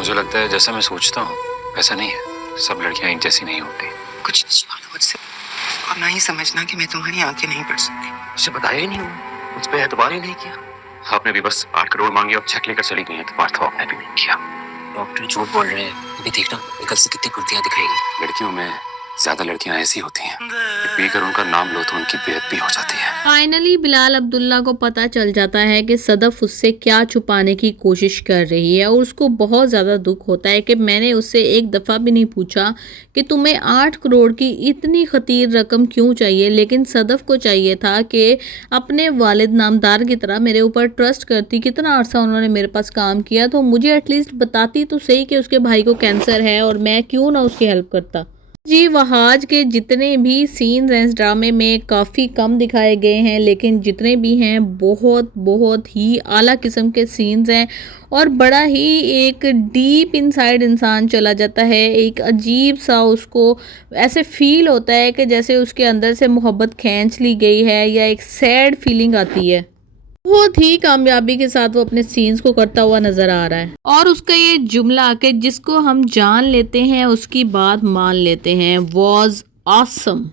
मुझे लगता है जैसा मैं सोचता हूँ वैसा नहीं है। सब लड़कियां एक जैसी नहीं होती। कुछ नहीं छुपाना मुझसे और ना ही समझना कि मैं तुम्हारी आंखें नहीं पढ़ सकती। मुझे बताया ही नहीं हुआ, मुझ पे एतबार ही नहीं किया। आपने भी बस 8 करोड़ मांगे और चेक लेकर चली गई। एतबार तो आपने भी नहीं किया। डॉक्टर झूठ बोल रहे हैं। अभी देखना कल से कितनी कुर्तियां दिखाएगी। लड़कियों में ज्यादा लड़कियां ऐसी होती हैं कि पीकर उनका नाम लो तो उनकी बेइज्जती हो जाती है। फाइनली बिलाल अब्दुल्ला को पता चल जाता है कि सदफ उससे क्या छुपाने की कोशिश कर रही है और उसको बहुत ज़्यादा दुख होता है कि मैंने उससे एक दफ़ा भी नहीं पूछा कि तुम्हें 8 करोड़ की इतनी खतीर रकम क्यों चाहिए, लेकिन सदफ को चाहिए था कि अपने वालिद नामदार की तरह मेरे ऊपर ट्रस्ट करती। कितना अरसा उन्होंने मेरे पास काम किया तो मुझे एटलीस्ट बताती तो सही कि उसके भाई को कैंसर है और मैं क्यों ना उसकी हेल्प करता। जी वहाज के जितने भी सीन्स हैं इस ड्रामे में काफ़ी कम दिखाए गए हैं, लेकिन जितने भी हैं बहुत बहुत ही आला किस्म के सीन्स हैं और बड़ा ही एक डीप इनसाइड इंसान चला जाता है। एक अजीब सा उसको ऐसे फील होता है कि जैसे उसके अंदर से मोहब्बत खींच ली गई है या एक सैड फीलिंग आती है। बहुत ही कामयाबी के साथ वो अपने सीन्स को करता हुआ नजर आ रहा है और उसका ये जुमला कि जिसको हम जान लेते हैं उसकी बात मान लेते हैं वाज ऑसम।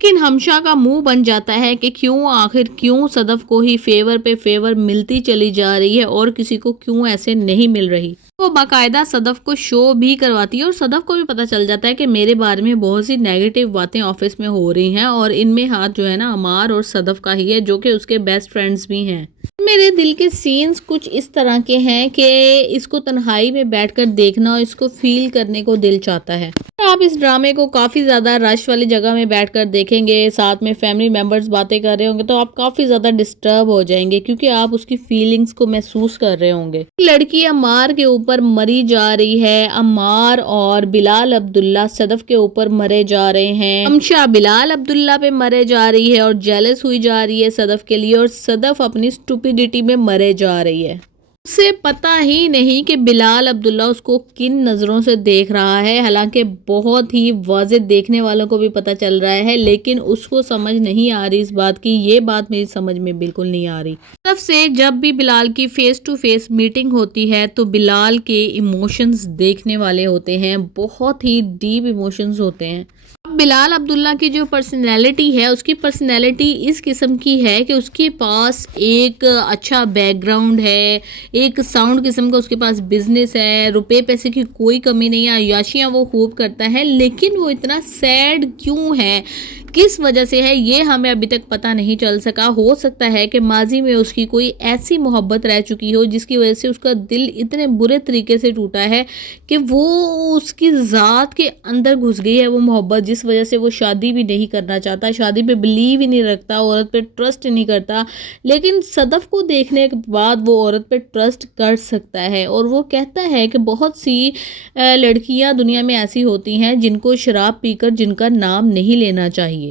लेकिन हमशा का मुंह बन जाता है कि क्यों सदफ को ही फेवर पे फेवर मिलती चली जा रही है और किसी को क्यों ऐसे नहीं मिल रही। वो बाकायदा सदफ को शो भी करवाती है और सदफ को भी पता चल जाता है कि मेरे बारे में बहुत सी नेगेटिव बातें ऑफिस में हो रही हैं और इनमें हाथ जो है ना अमार और सदफ का ही है जो कि उसके बेस्ट फ्रेंड्स भी हैं। मेरे दिल के सीन्स कुछ इस तरह के हैं कि इसको तन्हाई में बैठकर देखना और इसको फील करने को दिल चाहता है। आप इस ड्रामे को काफ़ी ज़्यादा रश वाली जगह में बैठकर देखेंगे, साथ में फैमिली मेम्बर्स बातें कर रहे होंगे तो आप काफ़ी ज़्यादा डिस्टर्ब हो जाएंगे क्योंकि आप उसकी फीलिंग्स को महसूस कर रहे होंगे। लड़की अम्मार के ऊपर मरी जा रही है, अम्मार और बिलाल अब्दुल्ला सदफ के ऊपर मरे जा रहे हैं। हमशा बिलाल अब्दुल्ला पे मरे जा रही है और जेलस हुई जा रही है सदफ के लिए और सदफ अपनी स्टूपिडिटी में मरे जा रही है। उसे पता ही नहीं कि बिलाल अब्दुल्ला उसको किन नज़रों से देख रहा है, हालांकि बहुत ही वाज़ेह देखने वालों को भी पता चल रहा है, लेकिन उसको समझ नहीं आ रही इस बात की। ये बात मेरी समझ में बिल्कुल नहीं आ रही। तरफ से जब भी बिलाल की फेस टू फेस मीटिंग होती है तो बिलाल के इमोशंस देखने वाले होते हैं, बहुत ही डीप इमोशंस होते हैं। अब बिलाल अब्दुल्ला की जो पर्सनैलिटी है उसकी पर्सनैलिटी इस किस्म की है कि उसके पास एक अच्छा बैकग्राउंड है, एक साउंड किस्म का उसके पास बिजनेस है, रुपए पैसे की कोई कमी नहीं है, अय्याशियाँ वो खूब करता है, लेकिन वो इतना सैड क्यों है, किस वजह से है, ये हमें अभी तक पता नहीं चल सका। हो सकता है कि माजी में उसकी कोई ऐसी मोहब्बत रह चुकी हो जिसकी वजह से उसका दिल इतने बुरे तरीके से टूटा है कि वो उसकी ज़ात के अंदर घुस गई है वो मोहब्बत, जिस वजह से वो शादी भी नहीं करना चाहता, शादी पे बिलीव ही नहीं रखता, औरत पे ट्रस्ट ही नहीं करता। लेकिन सदफ को देखने के बाद वो औरत पे ट्रस्ट कर सकता है और वो कहता है कि बहुत सी लड़कियां दुनिया में ऐसी होती हैं जिनको शराब पीकर जिनका नाम नहीं लेना चाहिए।